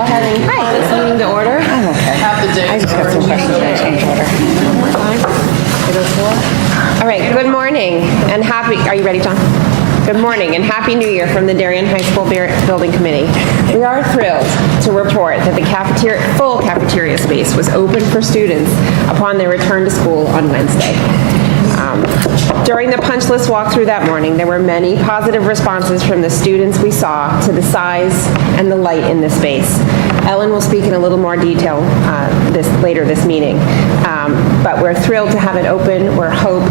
Go ahead and call this meeting to order. I'm okay. I just got some questions about change order. All right, good morning and happy, are you ready, John? Good morning and Happy New Year from the Darien High School Building Committee. We are thrilled to report that the full cafeteria space was open for students upon their return to school on Wednesday. During the punch list walkthrough that morning, there were many positive responses from the students we saw to the size and the light in this space. Ellen will speak in a little more detail later this meeting, but we're thrilled to have it open.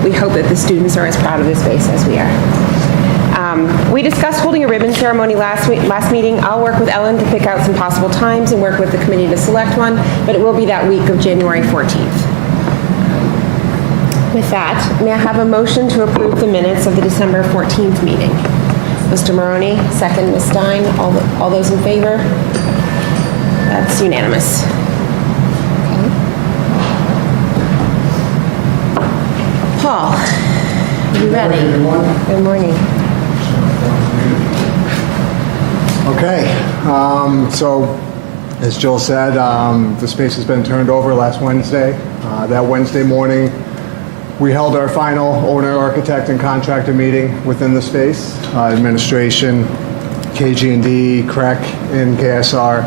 We hope that the students are as proud of this space as we are. We discussed holding a ribbon ceremony last meeting. I'll work with Ellen to pick out some possible times and work with the committee to select one, but it will be that week of January 14th. With that, may I have a motion to approve the minutes of the December 14th meeting? Mr. Maroney, second, Ms. Stein, all those in favor? That's unanimous. Okay. Paul, are you ready? Good morning. Okay, so as Jill said, the space has been turned over last Wednesday. That Wednesday morning, we held our final owner, architect, and contractor meeting within the space. Administration, KG&D, CREC, and KSR,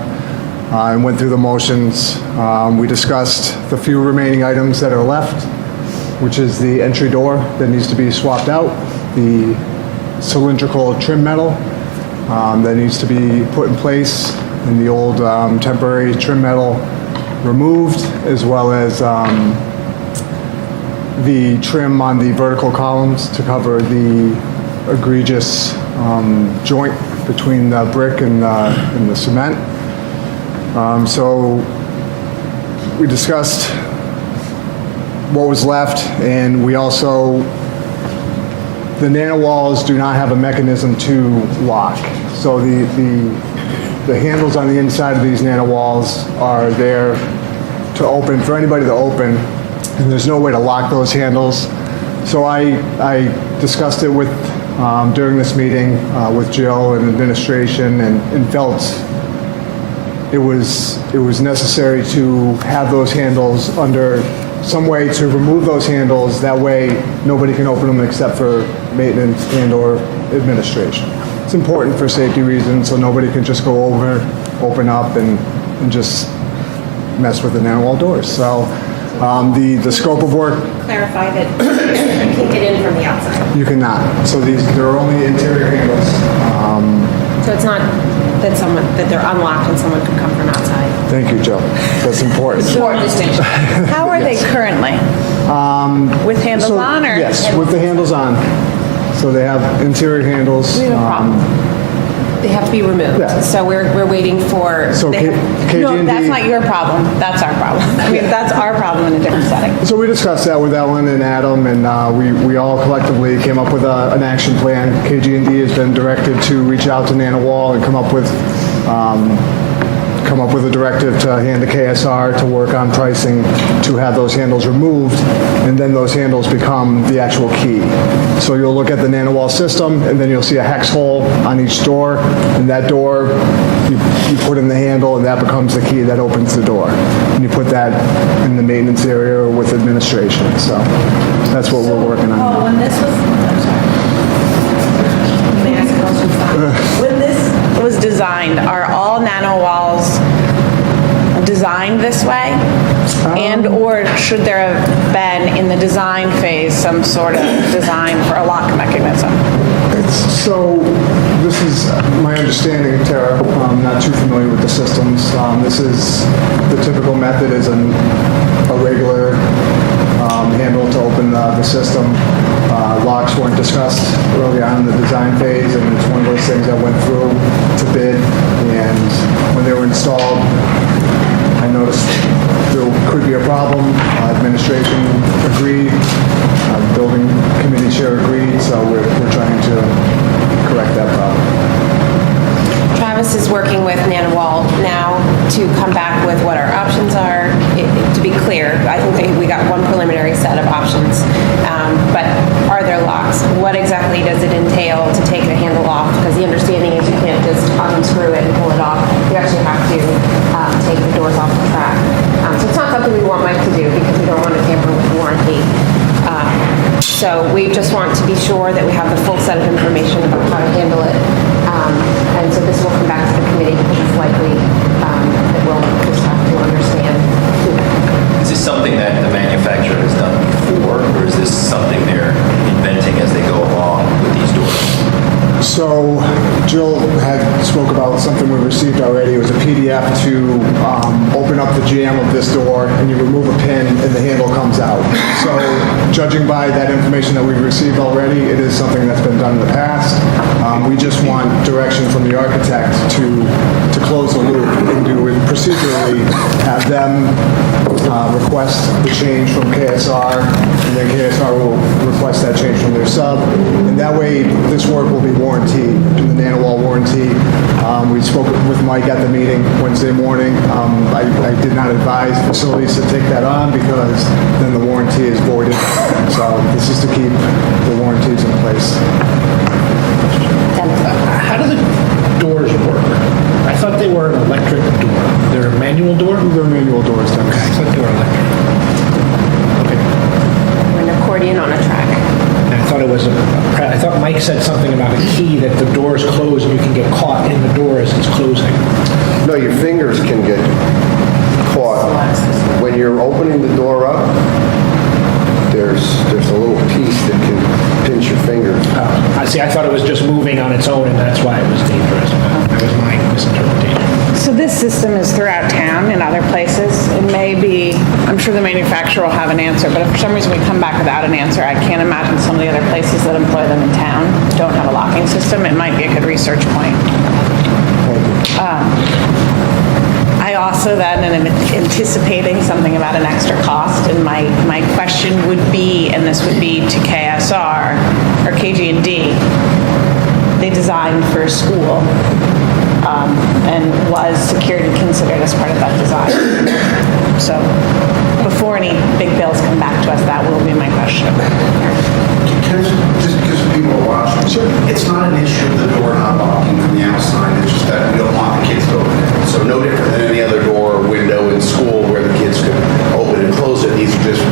and went through the motions. We discussed the few remaining items that are left, which is the entry door that needs to be swapped out, the cylindrical trim metal that needs to be put in place, and the old temporary trim metal removed, as well as the trim on the vertical columns to cover the egregious joint between the brick and the cement. So we discussed what was left, and we also, the nano walls do not have a mechanism to lock. So the handles on the inside of these nano walls are there to open, for anybody to open, and there's no way to lock those handles. So I discussed it with during this meeting with Jill and administration, and felt it was necessary to have those handles under some way to remove those handles. That way nobody can open them except for maintenance and or administration. It's important for safety reasons, so nobody can just go over, open up, and just mess with the nano wall doors. So the scope of work. Clarify that you can't get in from the outside. You cannot. So there are only interior handles. So it's not that they're unlocked and someone could come from outside. Thank you, Joe. That's important. Important distinction. How are they currently? With handles on, or? Yes, with the handles on. So they have interior handles. We have a problem. They have to be removed. Yeah. So we're waiting for. So No, KG&D, that's not your problem. That's our problem. I mean, that's our problem in a different setting. So we discussed that with Ellen and Adam, and we all collectively came up with an action plan. KG&D has been directed to reach out to Nano Wall and come up with a directive to hand to KSR to work on pricing to have those handles removed, and then those handles become the actual key. So you'll look at the Nano Wall system, and then you'll see a hex hole on each door, and that door, you put in the handle, and that becomes the key that opens the door. And you put that in the maintenance area with administration. So that's what we're working on. Oh, when this was, I'm sorry. May I ask a question? When this was designed, are all nano walls designed this way? And or should there have been in the design phase some sort of design for a lock mechanism? So this is my understanding, Tara. I'm not too familiar with the systems. This is the typical method is a regular handle to open the system. Locks weren't discussed early on in the design phase, and it's one of those things that went through to bid. And when they were installed, I noticed there could be a problem. Administration agreed. Building committee chair agreed. So we're trying to correct that problem. Travis is working with Nano Wall now to come back with what our options are. To be clear, I think we got one preliminary set of options, but are there locks? What exactly does it entail to take the handle off? Because the understanding is you can't just unscrew it and pull it off. You actually have to just want to be sure that we have the full set of information about how to handle it. And so this will come back to the committee because it's likely that we'll just have to understand. Is this something that the manufacturer has done before, or is this something they're inventing as they go along with these doors? So Jill had spoke about something we received already. It was a PDF to open up the jamb of this door, and you remove a pin, and the handle comes out. So judging by that information that we've received already, it is something that's been done in the past. We just want direction from the architect to close the loop and do it procedurally, have them request the change from KSR, and then KSR will request that change from their sub. And that way, this work will be warranted, in the NanoWall warranty. We spoke with Mike at the meeting Wednesday morning. I did not advise facilities to take that on because then the warranty is voided. So this is to keep the warranties in place. How do the doors work? I thought they were an electric door. They're a manual door? They're manual doors, I Dennis. thought they were electric. Okay. An accordion on a track. And I thought it was I thought Mike said something about a key that the doors close and you can get caught in the door as it's closing. No, your fingers can get caught. When you're opening the door up, there's a little piece that can pinch your finger. I see. I thought it was just moving on its own and that's why it was dangerous. That was my misinterpretation. So this system is throughout town in other places. It may be, I'm sure the manufacturer will have an answer, but if for some reason we come back without an answer, I can't imagine some of the other places that employ them in town don't have a locking system. It might be a good research point. I also then am anticipating something about an extra cost, and my question would be, and this would be to KSR or KG&D, they designed for a school, and was security considered as part of that design? So before any big bills come back to us, that will be my question. Just because people are watching, it's not an issue of the door not locking from the outside, it's just that we don't want the kids to open it. So no different than any other door or window in school where the kids could open and close it. These are just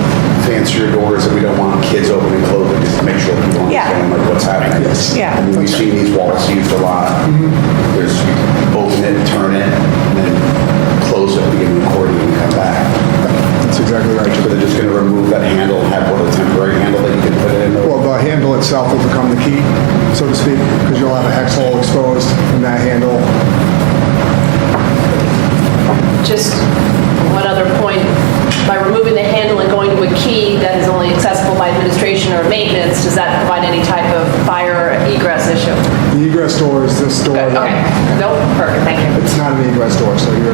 fancier doors that we don't want kids opening and closing, just to make sure people understand like what's happening. Yeah. I mean, we've seen these wallets used a lot. There's open it, turn it, and then close it, begin recording, and come back. That's exactly right. So they're just going to remove that handle and have a temporary handle that you can put it in. Well, the handle itself will become the key, so to speak, because you'll have a hex hole exposed in that handle. Just one other point, by removing the handle and going to a key that is only accessible by administration or maintenance, does that provide any type of fire or egress issue? The egress door is this door. Okay, nope, perfect, thank you. It's not an egress door, so you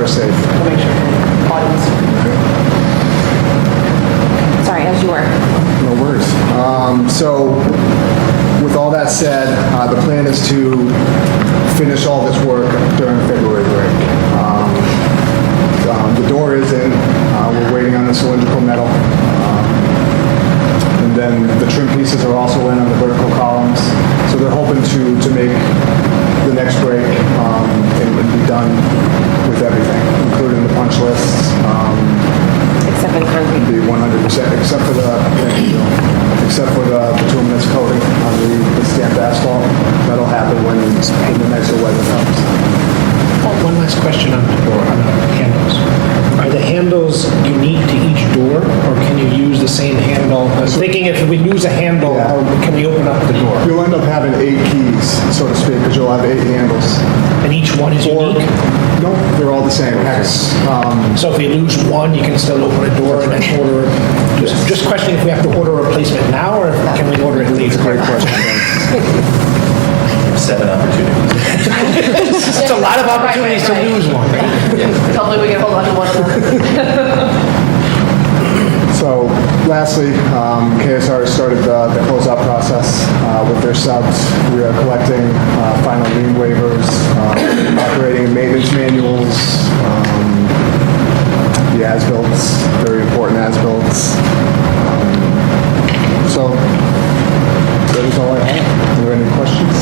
are safe. I'll make sure. Audience. Sorry, as you were. No worries. So with all that said, the plan is to finish all this work during February break. The door is in. We're waiting on the cylindrical metal. And then the trim pieces are also in on the vertical columns. So they're hoping to make the next break and be done with everything, including the punch lists. Except for the concrete. Be 100%, except for the bituminous coating on the stamped asphalt. That'll happen when the nicer weather comes. One last question on the door, on the handles. Are the handles unique to each door, or can you use the same handle? I was thinking if we use a handle, Yeah. can we open up the door? You'll end up having 8 keys, so to speak, because you'll have 8 handles. And each one is unique? No, they're all the same. Hex. So if you lose one, you can still open a door and then order. Just questioning if we have to order a replacement now, or can we order it later? Great question. 7 opportunities. It's a lot of opportunities to lose one. Hopefully we can hold on to one of them. So lastly, KSR started the closeout process with their subs. We are collecting final lien waivers, operating and maintenance manuals, the as-bills, very important as-bills. So that is all I have. Are there any questions?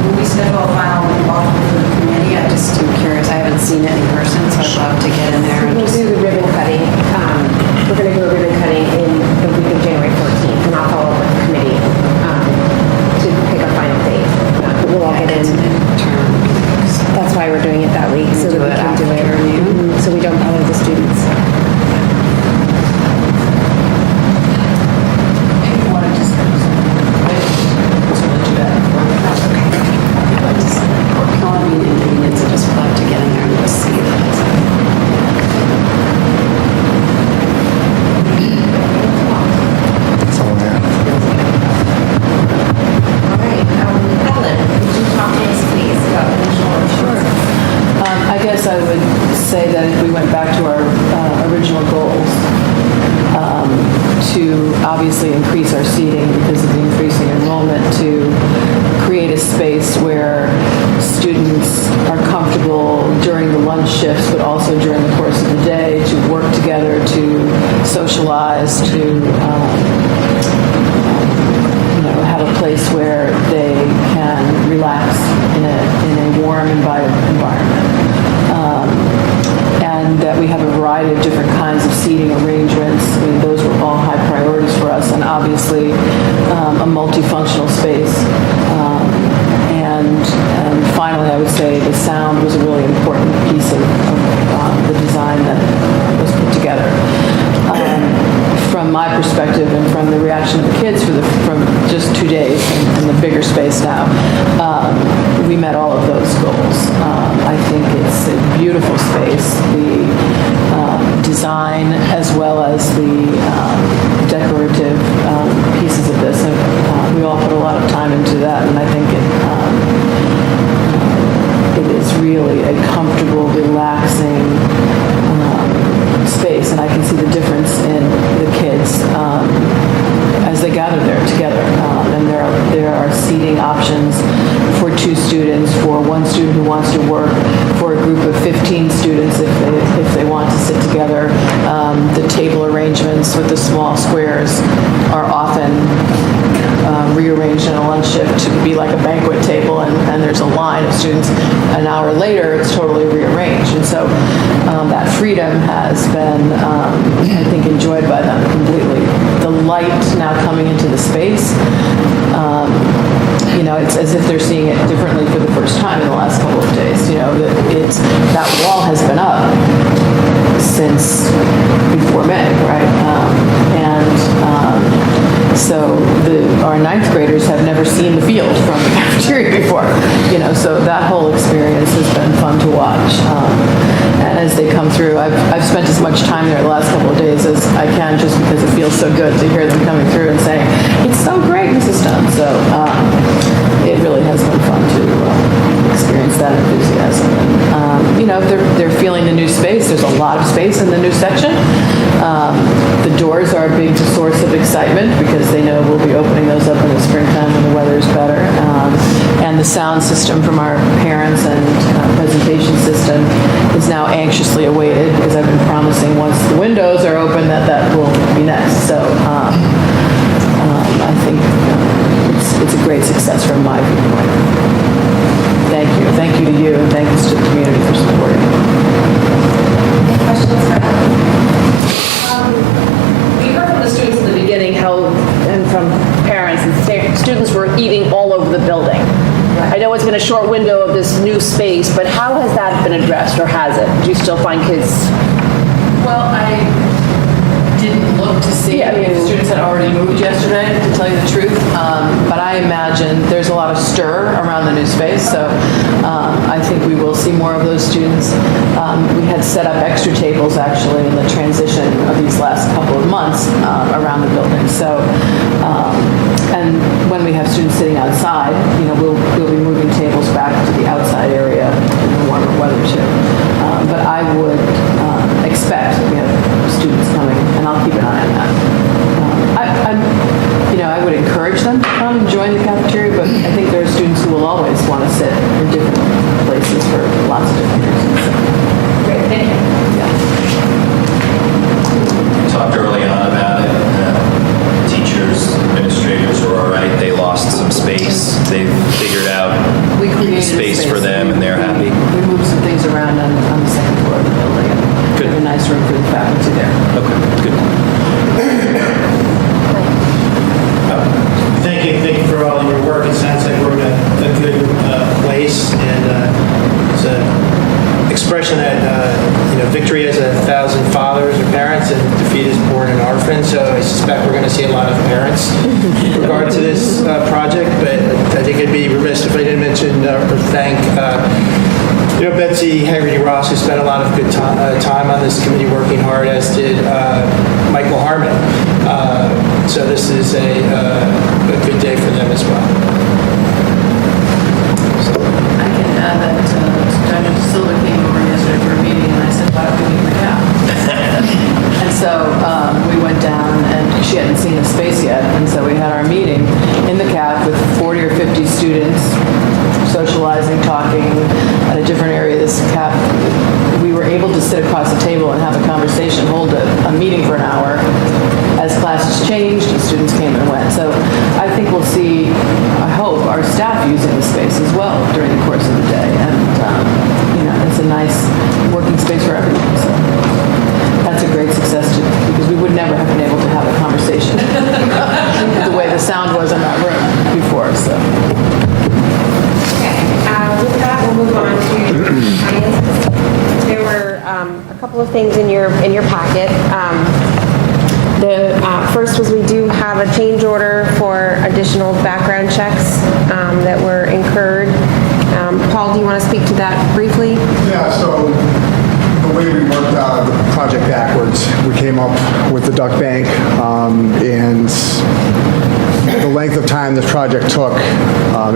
When we schedule a final walkthrough for the committee, I just am curious. I haven't seen it in person, so I'd love to get in there and We'll just... do the ribbon cutting. We're going to do a ribbon cutting in and that's why we're doing it that week, so that we can do it. Mhm, so we don't bother the students. That's all I have. All right, Evelyn, would you talk to us, please, about initial insurance? I guess I would say that if we went back to our original goals, to obviously increase our seating because of the increasing enrollment, to create a space where students are comfortable during the lunch shifts, but also during the course of the day, to work together, to socialize, to have a place where they can relax in a warm environment. And that we have a variety of different kinds of seating arrangements. I mean, those were all high priorities for us, and obviously a multifunctional space. And finally, I would say the sound was a really important piece of the design that was put together. From my perspective and from the reaction of the kids from just 2 days in the bigger space now, we met all of those goals. I think it's a beautiful space. The design as well as the decorative pieces of this, we all put a lot of time into that, and I think it is really a comfortable, relaxing space, and I can see the difference in the kids as they gather there together. And there are seating options for 2 students, for 1 student who wants to work, for a group of 15 students if they want to sit together. The table arrangements with the small squares are often rearranged in a lunch shift to be like a banquet table, and there's a line of students. An hour later, it's totally rearranged. And so that freedom has been, I think, enjoyed by them completely. The light now coming into the space, it's as if they're seeing it differently for the first time in the last couple of days. That wall has been up since before May, right? So our 9th graders have never seen the field from the cafeteria before, so that whole experience has been fun to watch. And as they come through, I've spent as much time there the last couple of days as I can, just because it feels so good to hear them coming through and saying, "It's so great, Mrs. Dunn." So it really has been fun to experience that enthusiasm. And, they're feeling the new space. There's a lot of space in the new section. The doors are a big source of excitement because they know we'll be opening those up in the springtime when the weather is better. And the sound system from our parents and presentation system is now anxiously awaited because I've been promising once the windows are open that will be next. So I think it's a great success from my viewpoint. Thank you. Thank you to you, and thanks to the community for supporting. Any questions for Evelyn? We heard from the students in the beginning and from parents and students were eating all over the building. I know it's been a short window of this new space, but how has that been addressed, or has it? Do you still find kids? Well, I didn't look to see if students had already moved yesterday, to tell you the truth. But I imagine there's a lot of stir around the new space, so I think we will see more of those students. We had set up extra tables, actually, in the transition of these last couple of months around the building. So, and when we have students sitting outside, we'll be moving tables back to the outside area in the warmer weather, too. But I would expect we have students coming, and I'll keep an eye on that. I would encourage them to come and join the cafeteria, but I think there are students who will always want to sit in different places for lots of different reasons. Great, thank you. We talked early on about it. Teachers, administrators are all right. They lost some space. They've figured out so I suspect we're going to see a lot of parents in regard to this project, but I think I'd be remiss if I didn't mention or thank Betsy Haggerty-Ross, who spent a lot of good time on this committee working hard, as did Michael Harmon. So this is a good day for them as well. I can add that Dr. Silva came over yesterday for a meeting, and I said, why don't we meet in the CAF? And so we went down, and she hadn't seen the space yet, and so we had our meeting in the CAF with 40 or 50 students, socializing, talking at a different area of this CAF. We were able to sit across the table and have a conversation, hold a meeting for an hour. As classes changed, the students came and went. So I think we'll see, I hope, our staff using the space as well during the course of the day. And, it's a nice working space for everyone. So that's a great success too, because we would never have been able to have a conversation the way the sound was in that room before. So. Okay, with that, we'll move on to finances. There were a couple of things in your packet. The first was we do have a change order for additional background checks that were incurred. Paul, do you want to speak to that briefly? Yeah, so the way we worked the project backwards, we came up with the duck bank, and the length of time this project took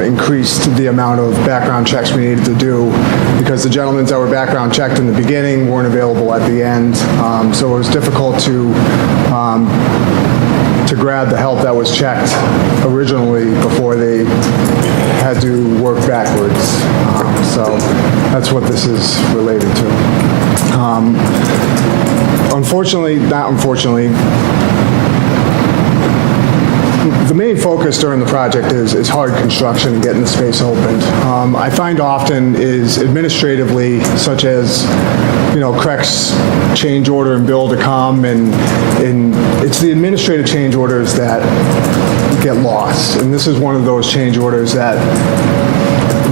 increased the amount of background checks we needed to do, because the gentlemen that were background checked in the beginning weren't available at the end. So it was difficult to grab the help that was checked originally before they had to work backwards. So that's what this is related to. The main focus during the project is hard construction and getting the space opened. I find often is administratively, such as, Crec's change order and bill to come, and it's the administrative change orders that get lost. And this is one of those change orders that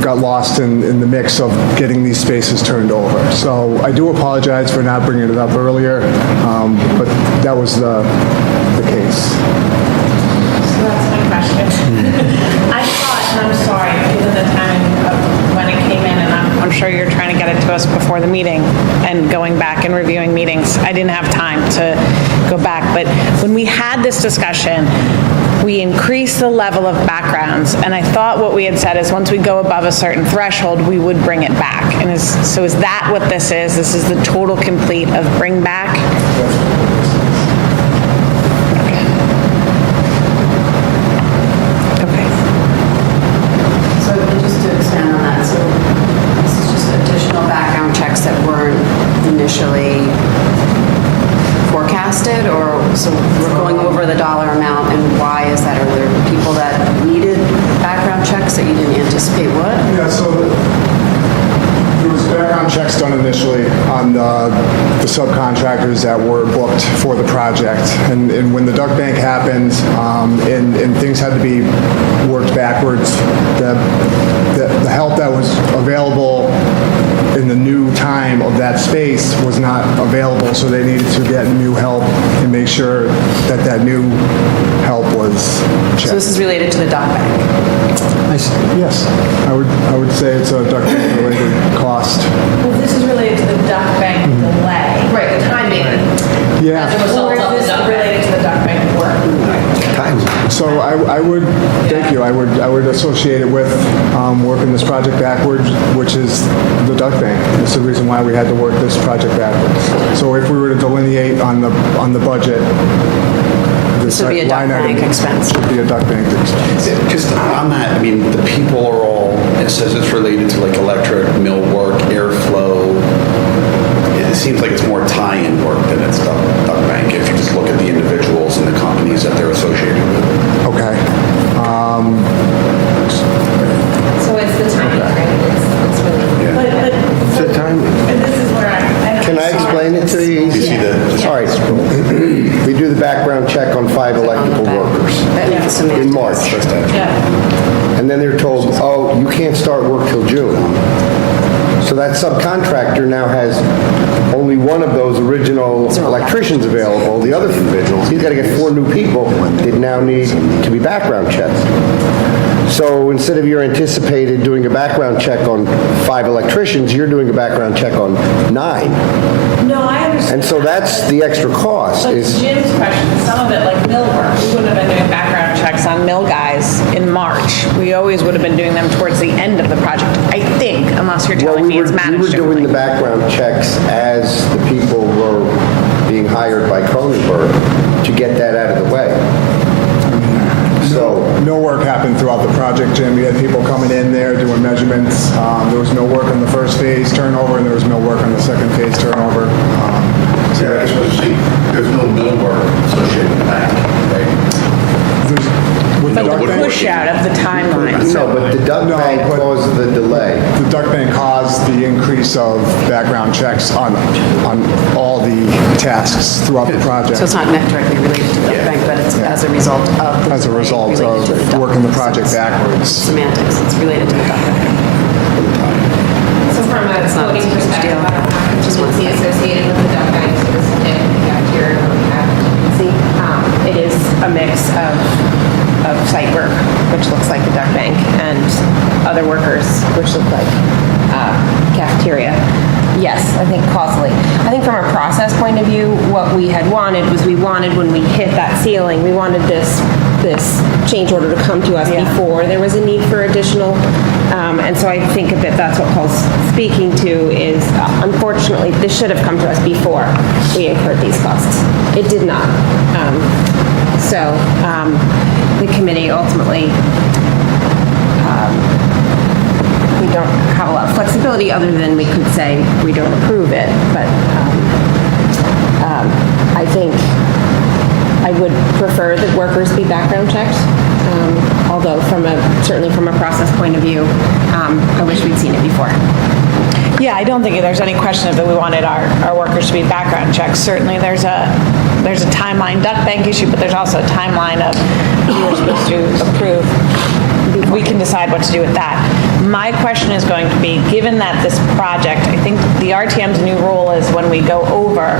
got lost in the mix of getting these spaces turned over. So I do apologize for not bringing it up earlier, but that was the case. So that's my question. I thought, and I'm sorry, given the timing of when it came in, and I'm sure you're trying to get it to us before the meeting and going back and reviewing meetings. I didn't have time to go back, but when we had this discussion, we increased the level of backgrounds, and I thought what we had said is once we go above a certain threshold, we would bring it back. And so is that what this is? This is the total complete of bring back? Okay. So just to expand on that, so this is just additional background checks that weren't initially forecasted, or so we're going over the dollar amount, and why is that? Are there people that needed background checks that you didn't anticipate would? Yeah, so there was background checks done initially on the subcontractors that were booked for the project. And when the duck bank happened, and things had to be worked backwards, the help that was available in the new time of that space was not available, so they needed to get new help and make sure that new help was checked. So this is related to the duck bank? Yes, I would say it's a duck bank related cost. Well, this is related to the duck bank delay. Right, the timing. Yeah. Or is this related to the duck bank work? So I would, thank you, I would associate it with working this project backwards, which is the duck bank. That's the reason why we had to work this project backwards. So if we were to delineate on the budget, This would be a duck line item bank expense. should be a duck bank expense. Just on that, I mean, the people are all, it says it's related to like electric, millwork, airflow. It seems like it's more tie-in work than it's duck bank, if you just look at the individuals and the companies that they're associated with. Okay. So it's the timing, right? It's really. But It's a time. this is where Can I explain it to you? You see the, All right. We do the background check on 5 electrical workers That makes some in March. yeah. And then they're told, oh, you can't start work till June. So that subcontractor now has only one of those original electricians available. The other individuals, he's got to get 4 new people that now need to be background checked. So instead of your anticipated doing a background check on 5 electricians, you're doing a background check on 9. No, I understand. And so that's the extra cost But is, Jim's question, some of it, like mill work, we wouldn't have been doing background checks on mill guys in March. We always would have been doing them towards the end of the project, I think, unless you're well, telling me we it's were managed doing differently. the background checks as the people were being hired by Cronenberg to get that out of the way. So, No work happened throughout the project, Jim. We had people coming in there doing measurements. There was no work on the first phase turnover, and there was no work on the second phase turnover. So Yeah, I just want to see, there's no mill work associated with that, right? with the But duct the bank, push out of the timeline. no, but the duct No, bank but- caused the delay. the duct bank caused the increase of background checks on all the tasks throughout the project. So it's not directly related to the bank, but it's as a result of the As a delay result related to the of duct working the bank. project So it's backwards. Semantics, it's related to the duct bank. So from a It's not a coding huge perspective, deal. contingency associated with the duct bank, so this is the cafeteria that we have. See, it is a mix of site work, which looks like the duct bank, and other workers, which look like cafeteria. Yes, I think causally. I think from a process point of view, what we had wanted was we wanted, when we hit that ceiling, we wanted this change order to come to us before there was a need for additional. And so I think that that's what Paul's speaking to is, unfortunately, this should have come to us before we incurred these costs. It did not. So the committee ultimately, we don't have a lot of flexibility other than we could say we don't approve it. But I think I would prefer that workers be background checked. Although certainly from a process point of view, I wish we'd seen it before. Yeah, I don't think there's any question of that we wanted our workers to be background checks. Certainly, there's a timeline duct bank issue, but there's also a timeline of who we're supposed to approve. We can decide what to do with that. My question is going to be, given that this project, I think the RTM's new rule is when we go over,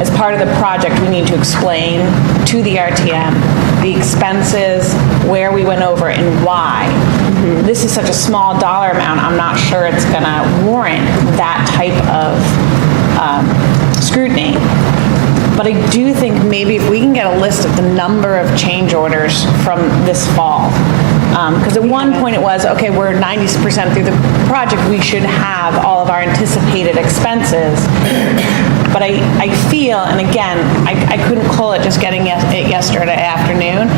as part of the project, we need to explain to the RTM the expenses, where we went over, and why. This is such a small dollar amount, I'm not sure it's going to warrant that type of scrutiny. But I do think maybe if we can get a list of the number of change orders from this fall, because at one point it was, okay, we're 90% through the project, we should have all of our anticipated expenses. But I feel, and again, I couldn't call it just getting it yesterday afternoon,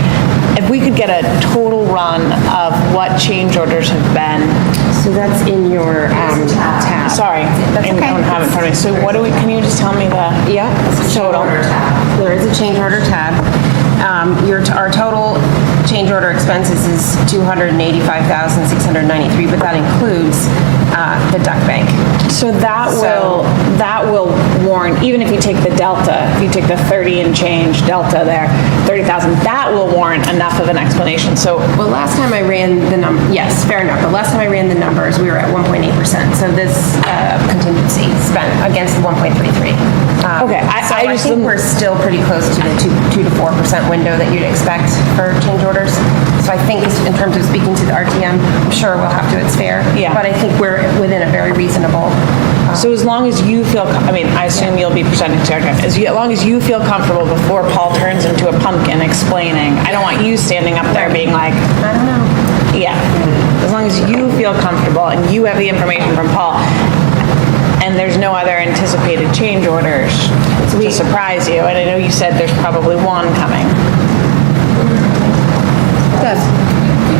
if we could get a total run of what change orders have been. So that's in your tab. Sorry, I don't have it in front of me. So what do we, can you just tell me the Yeah. total? There is a change order tab. Our total change order expenses is $285,693, but that includes the duct bank. So that will warrant, even if you take the delta, if you take the 30 and change delta there, 30,000, that will warrant enough of an explanation. So Well, last time I ran the yes, fair enough, but last time I ran the numbers, we were at 1.8%. So this contingency spent against the 1.33. Okay, So I think we're still pretty close to the 2 to 4% window that you'd expect for change orders. So I think in terms of speaking to the RTM, I'm sure we'll have to, it's fair. Yeah. But I think we're within a very reasonable. So as long as you feel, I assume you'll be presenting to our time, as long as you feel comfortable before Paul turns into a pumpkin explaining, I don't want you standing up there being like, I don't know. yeah. As long as you feel comfortable and you have the information from Paul, and there's no other anticipated change orders to surprise you, and I know you said there's probably one coming. Could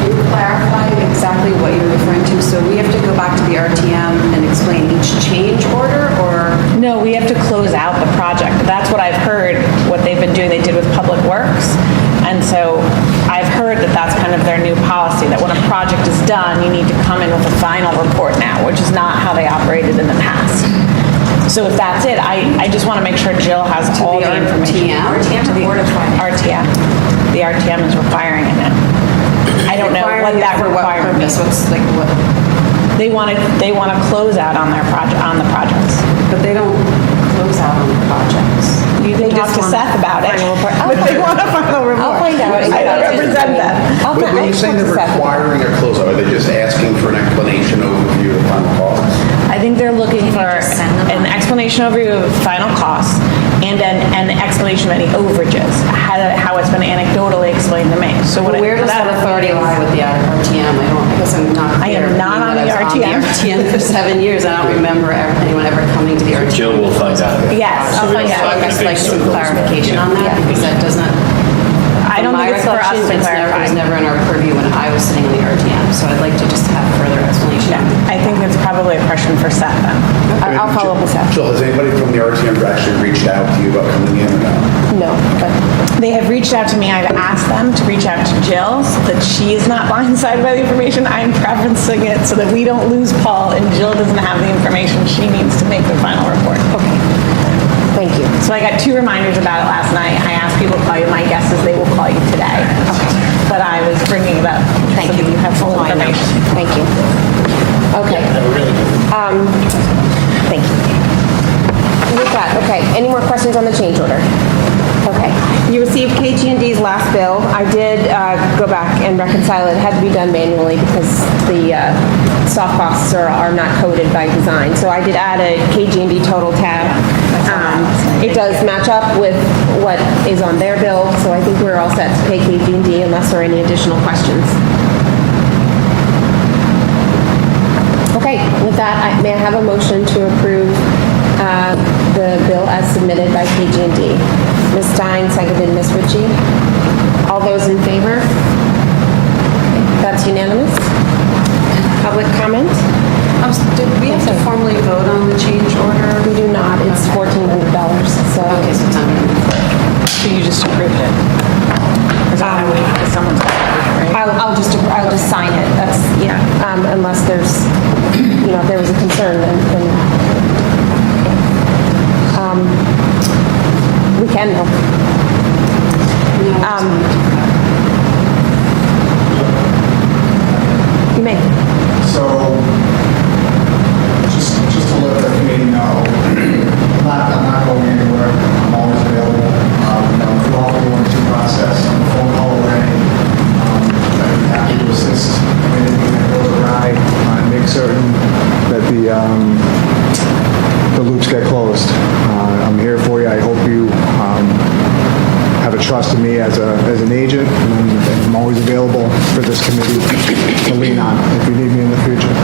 you clarify exactly what you're referring to? So we have to go back to the RTM and explain each change order, or? No, we have to close out the project. That's what I've heard, what they've been doing, they did with Public Works. And so I've heard that that's kind of their new policy, that when a project is done, you need to come in with a final report now, which is not how they operated in the past. So if that's it, I just want to make sure Jill has all the information. RTM To the or Board of Finance? RTM. The RTM is requiring it now. I don't know what that For what requirement purpose? is. What's like what? They want to close out on their on the projects. But they don't close out on the projects. You can talk to Seth about it. But they want a final report. I'll find out. I don't represent them. When you say they're requiring a closeout, are they just asking for an explanation overview of final costs? I think they're looking for an explanation overview of final costs and an explanation of any overages, how it's been anecdotally explained to me. So what Where does that authority lie with the RTM? I guess I'm not I clear. am not on the Being that I was RTM. on the RTM for 7 years. I don't remember anyone ever coming to the RTM. Jill will find out. Yes, I'll find So I out. guess like some clarification on that, because that does not, I don't from my think it's for us recollection, to it was clarify. never in our purview when I was sitting on the RTM. So I'd like to just have further explanation. I think it's probably a question for Seth then. I'll follow up with Seth. Jill, has anybody from the RTM actually reached out to you about coming in or not? No, but They have reached out to me. I've asked them to reach out to Jill so that she is not blindsided by the information. I'm preferencing it so that we don't lose Paul and Jill doesn't have the information she needs to make the final report. okay. Thank you. So I got 2 reminders about it last night. I asked people to call you. My guess is they will call you today. But I was bringing it up Thank so you. that you have full Oh, I know. information. Thank you. Okay. Thank you. With that, okay, any more questions on the change order? Okay. You received KG&D's last bill. I did go back and reconcile it. It had to be done manually because the soft costs are not coded by design. So I did add a KG&D total tab. It does match up with what is on their bill, so I think we're all set to pay KG&D unless there are any additional questions. Okay, with that, may I have a motion to approve the bill as submitted by KG&D? Ms. Stein, seconded Ms. Ritchie. All those in favor? That's unanimous. Public comment? Did we have to formally vote on the change order? We do not. It's $1,400, so. Okay, so it's under. So you just approved it. Is that how we, if someone's got it, right? I'll just sign it. That's, yeah, unless there's, if there was a concern, then we can, you may. So, just to let the committee know, I'm not going anywhere. I'm always available. Throughout the warranty process, I'm a phone call away. I'd be happy to assist with anything that goes awry and make certain that the loops get closed. I'm here for you. I hope you have a trust in me as an agent, and I'm always available for this committee to lean on if you need me in the future.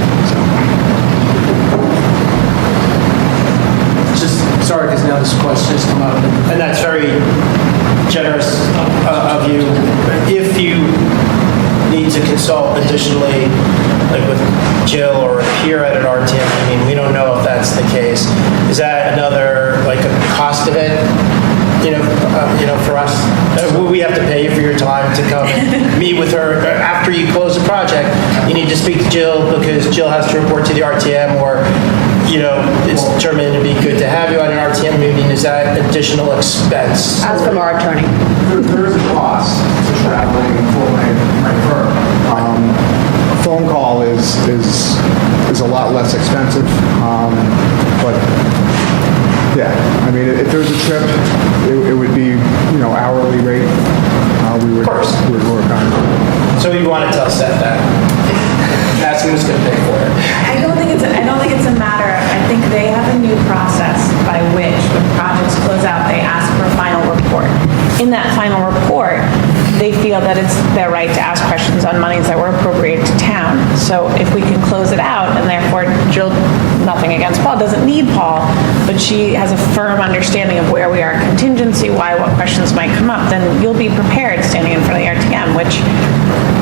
Just sorry, because now this question has come up, and that's very generous of you. If you need to consult additionally, like with Jill or here at an RTM, I mean, we don't know if that's the case. Is that another, like, a cost of it? For us, will we have to pay you for your time to come and meet with her after you close the project? You need to speak to Jill because Jill has to report to the RTM, or it's determined to be good to have you on an RTM meeting. Is that additional expense? As from our attorney. There is a cost to traveling for my firm. A phone call is a lot less expensive, but yeah, I mean, if there's a trip, it would be hourly rate. We would work on it. So you want to tell Seth that? Ask him who's going to pay for it. I don't think it's a matter. I think they have a new process by which when projects close out, they ask for a final report. In that final report, they feel that it's their right to ask questions on monies that were appropriated to town. So if we can close it out, and therefore Jill, nothing against Paul, doesn't need Paul, but she has a firm understanding of where we are contingency-wise, what questions might come up, then you'll be prepared standing in front of the RTM,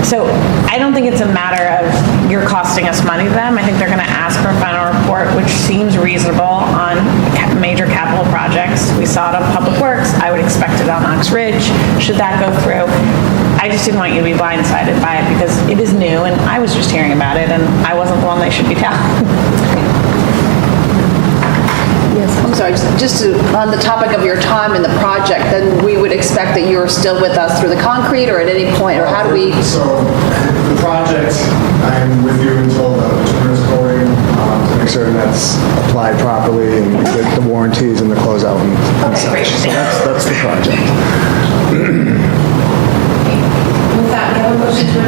so I don't think it's a matter of you're costing us money to them. I think they're going to ask for a final report, which seems reasonable on major capital projects. We saw it on Public Works. I would expect it on Ox Ridge, should that go through. I just didn't want you to be blindsided by it because it is new and I was just hearing about it and I wasn't the one they should be telling. I'm sorry, on the topic of your time in the project, then we would expect that you're still with us through the concrete or at any point, or how do we? So the project, I'm with you until the winter's going making certain that's applied properly and the warranties and the closeout and Okay, great. such. So that's the project. With that, we have a motion to